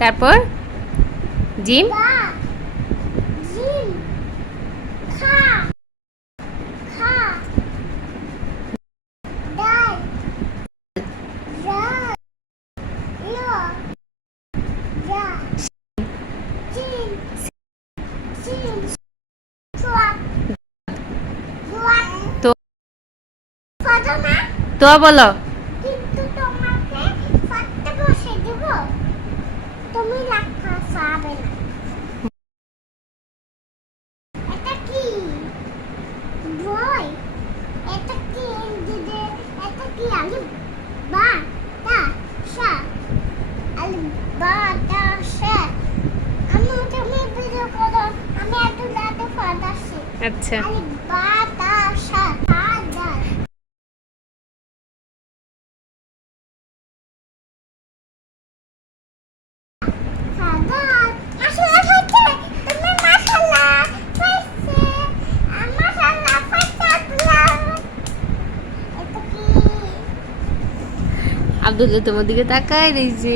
তারপর জিম। তো বলো। পাবে না এটা কি বই এটা কি দিদি এটা কি আচ্ছা আব্দুল্লাহ তোমার দিকে তাকায় রয়েছে